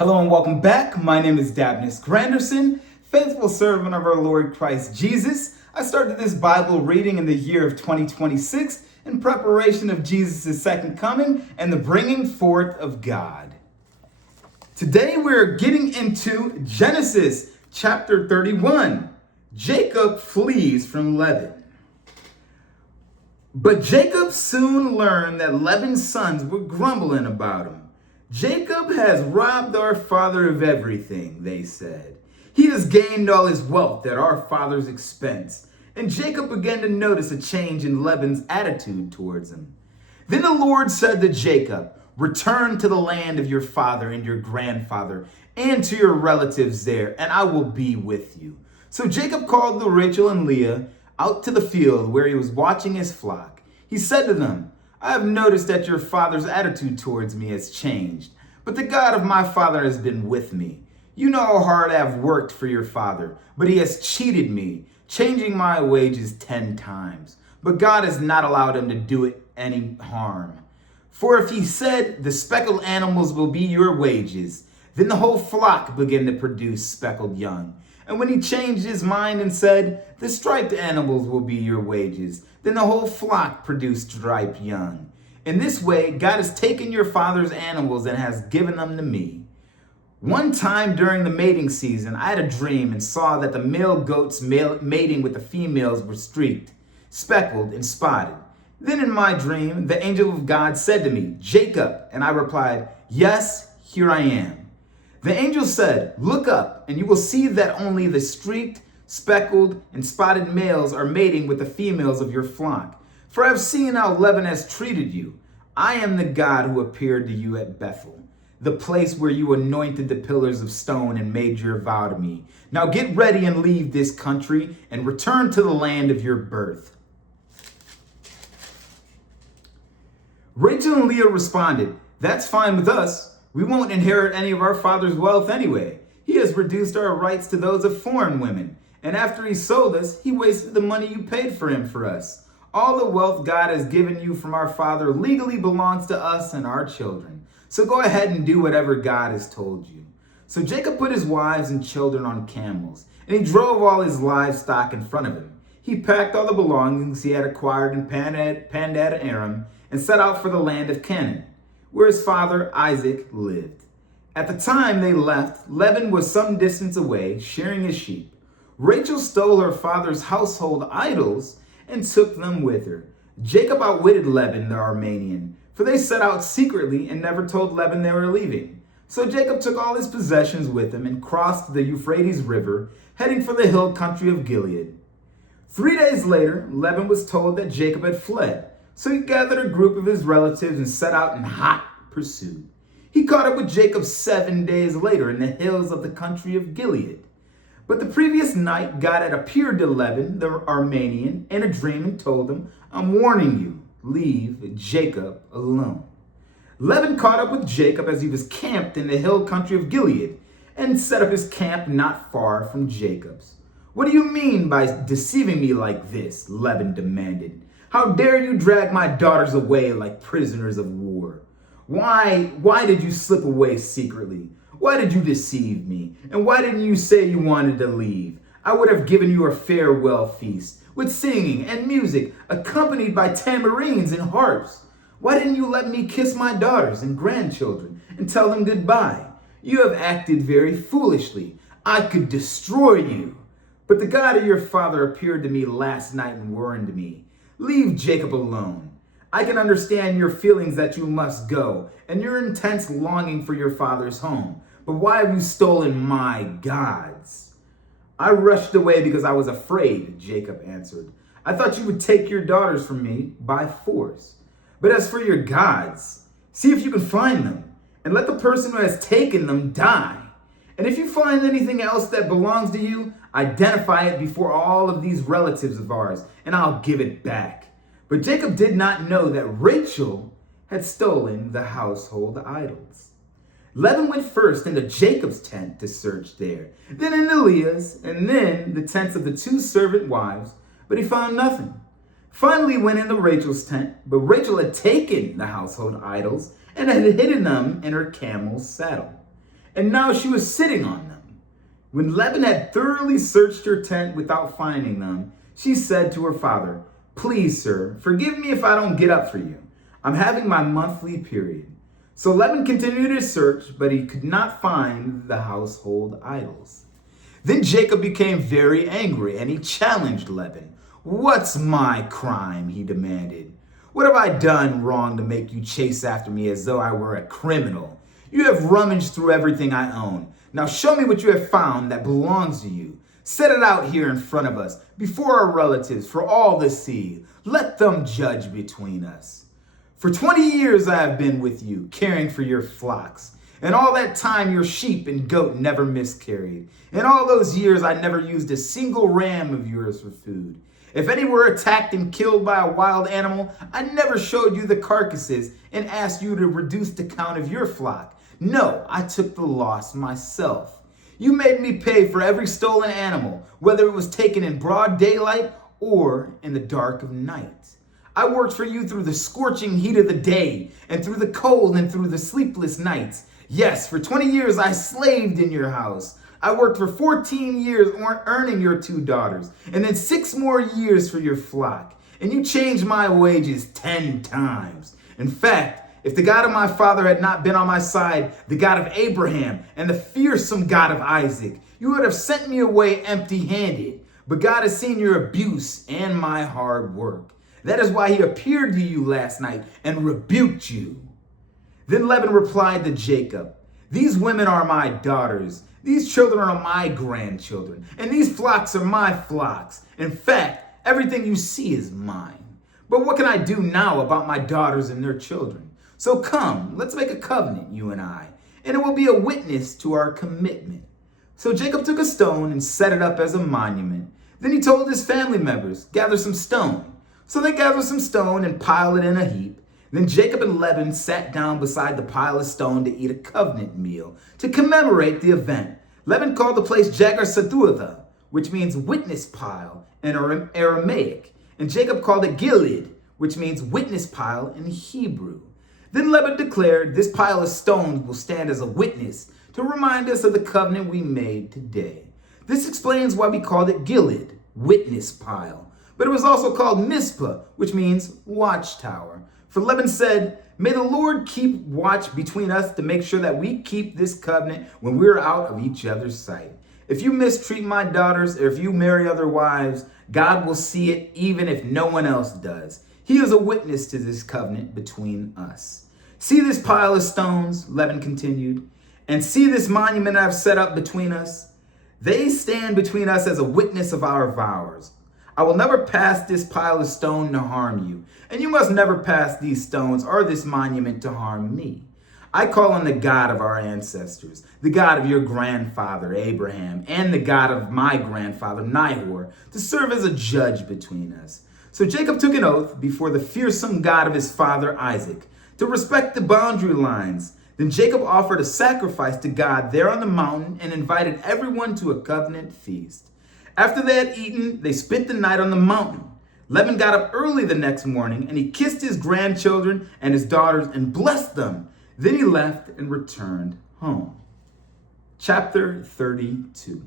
Hello and welcome back. My name is Dabnus Granderson, faithful servant of our Lord Christ Jesus. I started this Bible reading in the year of 2026 in preparation of Jesus' second coming and the bringing forth of God. Today we're getting into Genesis chapter 31. Jacob flees from Laban. But Jacob soon learned that Laban's sons were grumbling about him. Jacob has robbed our father of everything, they said. He has gained all his wealth at our father's expense. And Jacob began to notice a change in Laban's attitude towards him. Then the Lord said to Jacob, "Return to the land of your father and your grandfather and to your relatives there, and I will be with you." So Jacob called the Rachel and Leah out to the field where he was watching his flock. He said to them, "I have noticed that your father's attitude towards me has changed, but the God of my father has been with me. You know how hard I have worked for your father, but he has cheated me, changing my wages 10 times. But God has not allowed him to do it any harm. For if he said, 'The speckled animals will be your wages,' then the whole flock began to produce speckled young. And when he changed his mind and said, 'The striped animals will be your wages,' then the whole flock produced striped young. In this way, God has taken your father's animals and has given them to me. One time during the mating season, I had a dream and saw that the male goats mating with the females were streaked, speckled, and spotted. Then in my dream, the angel of God said to me, 'Jacob,' and I replied, 'Yes, here I am.' The angel said, 'Look up, and you will see that only the streaked, speckled, and spotted males are mating with the females of your flock. For I have seen how Laban has treated you. I am the God who appeared to you at Bethel, the place where you anointed the pillars of stone and made your vow to me. Now get ready and leave this country and return to the land of your birth.'" Rachel and Leah responded, "That's fine with us. We won't inherit any of our father's wealth anyway. He has reduced our rights to those of foreign women. And after he sold us, he wasted the money you paid for him for us. All the wealth God has given you from our father legally belongs to us and our children. So go ahead and do whatever God has told you." So Jacob put his wives and children on camels, and he drove all his livestock in front of him. He packed all the belongings he had acquired in Pandan Aram and set out for the land of Canaan, where his father Isaac lived. At the time they left, Laban was some distance away, shearing his sheep. Rachel stole her father's household idols and took them with her. Jacob outwitted Laban the Aramean, for they set out secretly and never told Laban they were leaving. So Jacob took all his possessions with him and crossed the Euphrates River, heading for the hill country of Gilead. 3 days later, Laban was told that Jacob had fled. So he gathered a group of his relatives and set out in hot pursuit. He caught up with Jacob 7 days later in the hills of the country of Gilead. But the previous night, God had appeared to Laban, the Aramean, in a dream and told him, "I'm warning you, leave Jacob alone." Laban caught up with Jacob as he was camped in the hill country of Gilead and set up his camp not far from Jacob's. "What do you mean by deceiving me like this?" Laban demanded. "How dare you drag my daughters away like prisoners of war? Why did you slip away secretly? Why did you deceive me? And why didn't you say you wanted to leave? I would have given you a farewell feast with singing and music accompanied by tambourines and harps. Why didn't you let me kiss my daughters and grandchildren and tell them goodbye? You have acted very foolishly. I could destroy you. But the God of your father appeared to me last night and warned me, 'Leave Jacob alone.' I can understand your feelings that you must go and your intense longing for your father's home. But why have you stolen my gods?" "I rushed away because I was afraid," Jacob answered. "I thought you would take your daughters from me by force. But as for your gods, see if you can find them, and let the person who has taken them die. And if you find anything else that belongs to you, identify it before all of these relatives of ours, and I'll give it back." But Jacob did not know that Rachel had stolen the household idols. Laban went first into Jacob's tent to search there, then into Leah's, and then the tents of the 2 servant wives, but he found nothing. Finally he went into Rachel's tent, but Rachel had taken the household idols and had hidden them in her camel's saddle. and now she was sitting on them. When Laban had thoroughly searched her tent without finding them, she said to her father, "Please, sir, forgive me if I don't get up for you. I'm having my monthly period." So Laban continued his search, but he could not find the household idols. Then Jacob became very angry, and he challenged Laban. "What's my crime?" he demanded. "What have I done wrong to make you chase after me as though I were a criminal? You have rummaged through everything I own. Now show me what you have found that belongs to you. Set it out here in front of us, before our relatives, for all to see. Let them judge between us. For 20 years I have been with you, caring for your flocks. And all that time your sheep and goat never miscarried. In all those years I never used a single ram of yours for food. If any were attacked and killed by a wild animal, I never showed you the carcasses and asked you to reduce the count of your flock. No, I took the loss myself. You made me pay for every stolen animal, whether it was taken in broad daylight or in the dark of night. I worked for you through the scorching heat of the day, and through the cold and through the sleepless nights. Yes, for 20 years I slaved in your house. I worked for 14 years earning your 2 daughters, and then 6 more years for your flock. And you changed my wages 10 times. In fact, if the God of my father had not been on my side, the God of Abraham and the fearsome God of Isaac, you would have sent me away empty-handed. But God has seen your abuse and my hard work. That is why he appeared to you last night and rebuked you." Then Laban replied to Jacob, "These women are my daughters. These children are my grandchildren. And these flocks are my flocks. In fact, everything you see is mine. But what can I do now about my daughters and their children? So come, let's make a covenant, you and I, and it will be a witness to our commitment." So Jacob took a stone and set it up as a monument. Then he told his family members, "Gather some stone." So they gathered some stone and piled it in a heap. Then Jacob and Laban sat down beside the pile of stone to eat a covenant meal to commemorate the event. Laban called the place Jagar Satuatha, which means witness pile in Aramaic, and Jacob called it Gilead, which means witness pile in Hebrew. Then Laban declared, "This pile of stones will stand as a witness to remind us of the covenant we made today." This explains why we called it Gilead, witness pile. But it was also called Mizpah, which means watchtower. For Laban said, "May the Lord keep watch between us to make sure that we keep this covenant when we are out of each other's sight. If you mistreat my daughters, or if you marry other wives, God will see it even if no one else does. He is a witness to this covenant between us. See this pile of stones," Laban continued, "and see this monument I've set up between us? They stand between us as a witness of our vows. I will never pass this pile of stone to harm you, and you must never pass these stones or this monument to harm me. I call on the God of our ancestors, the God of your grandfather Abraham, and the God of my grandfather Nahor, to serve as a judge between us." So Jacob took an oath before the fearsome God of his father Isaac to respect the boundary lines. Then Jacob offered a sacrifice to God there on the mountain and invited everyone to a covenant feast. After they had eaten, they spent the night on the mountain. Laban got up early the next morning, and he kissed his grandchildren and his daughters and blessed them. Then he left and returned home. Chapter 32.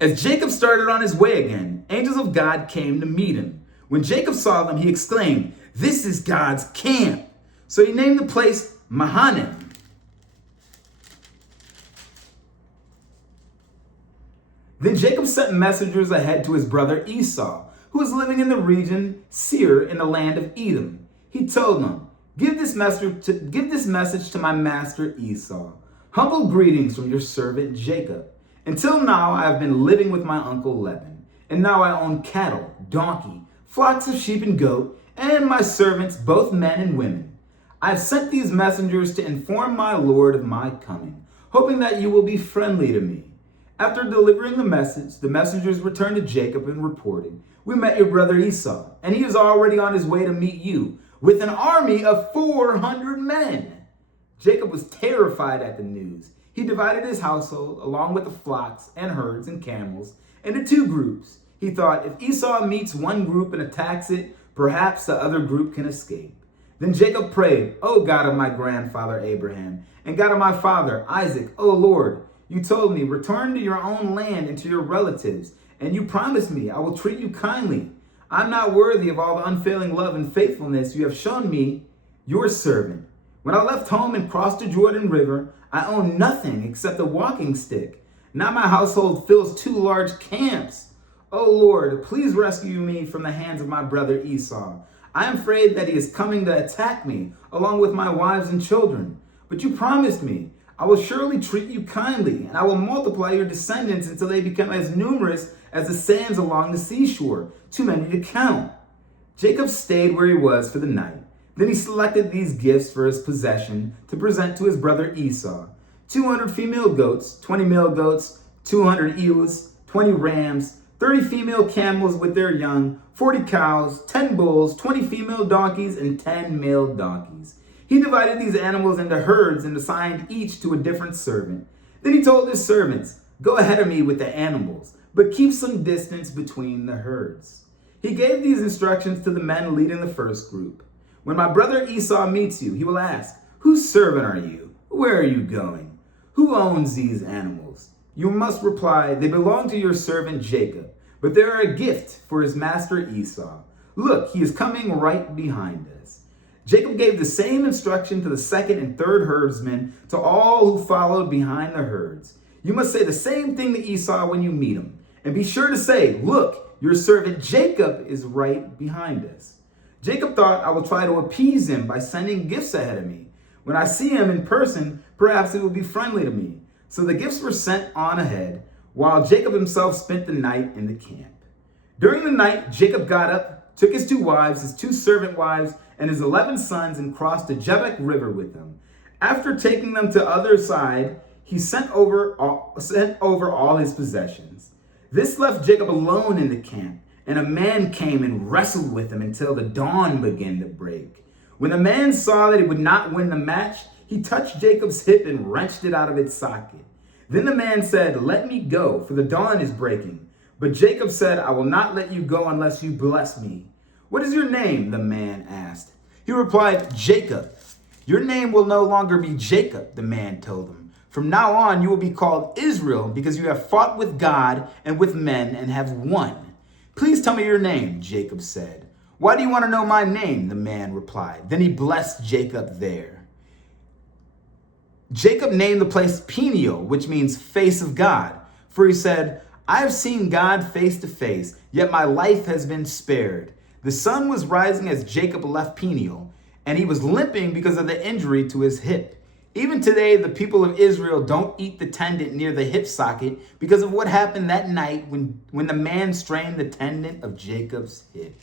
As Jacob started on his way again, angels of God came to meet him. When Jacob saw them, he exclaimed, "This is God's camp." So he named the place Mahanaim. Then Jacob sent messengers ahead to his brother Esau, who was living in the region Seir in the land of Edom. He told them, Give this message to my master Esau. Humble greetings from your servant Jacob. Until now I have been living with my uncle Laban, and now I own cattle, donkey, flocks of sheep and goat, and my servants, both men and women. I have sent these messengers to inform my lord of my coming, hoping that you will be friendly to me. After delivering the message, the messengers returned to Jacob and reported, "We met your brother Esau, and he is already on his way to meet you with an army of 400 men." Jacob was terrified at the news. He divided his household, along with the flocks and herds and camels, into 2 groups. He thought, if Esau meets one group and attacks it, perhaps the other group can escape. Then Jacob prayed, "O God of my grandfather Abraham, and God of my father, Isaac, O Lord, you told me, return to your own land and to your relatives, and you promised me, I will treat you kindly. I'm not worthy of all the unfailing love and faithfulness you have shown me, your servant. When I left home and crossed the Jordan River, I owned nothing except a walking stick. Now my household fills 2 large camps. O Lord, please rescue me from the hands of my brother Esau. I am afraid that he is coming to attack me, along with my wives and children. But you promised me, I will surely treat you kindly, and I will multiply your descendants until they become as numerous as the sands along the seashore, too many to count. Jacob stayed where he was for the night. Then he selected these gifts for his possession to present to his brother Esau: 200 female goats, 20 male goats, 200 ewes, 20 rams, 30 female camels with their young, 40 cows, 10 bulls, 20 female donkeys, and 10 male donkeys. He divided these animals into herds and assigned each to a different servant. Then he told his servants, go ahead of me with the animals, but keep some distance between the herds. He gave these instructions to the men leading the first group. When my brother Esau meets you, he will ask, whose servant are you? Where are you going? Who owns these animals? You must reply, they belong to your servant Jacob, but they are a gift for his master Esau. Look, he is coming right behind us. Jacob gave the same instruction to the second and third herdsmen, to all who followed behind the herds. You must say the same thing to Esau when you meet him, and be sure to say, look, your servant Jacob is right behind us. Jacob thought, I will try to appease him by sending gifts ahead of me. When I see him in person, perhaps it will be friendly to me. So the gifts were sent on ahead, while Jacob himself spent the night in the camp. During the night, Jacob got up, took his 2 wives, his 2 servant wives, and his 11 sons, and crossed the Jabbok River with them. After taking them to the other side, he sent over all his possessions. This left Jacob alone in the camp, and a man came and wrestled with him until the dawn began to break. When the man saw that he would not win the match, he touched Jacob's hip and wrenched it out of its socket. Then the man said, let me go, for the dawn is breaking. But Jacob said, I will not let you go unless you bless me. What is your name? The man asked. He replied, Jacob. Your name will no longer be Jacob, the man told him. From now on, you will be called Israel, because you have fought with God and with men and have won. Please tell me your name, Jacob said. Why do you want to know my name? The man replied. Then he blessed Jacob there. Jacob named the place Peniel, which means face of God. For he said, I have seen God face to face, yet my life has been spared. The sun was rising as Jacob left Peniel, and he was limping because of the injury to his hip. Even today, the people of Israel don't eat the tendon near the hip socket because of what happened that night when the man strained the tendon of Jacob's hip.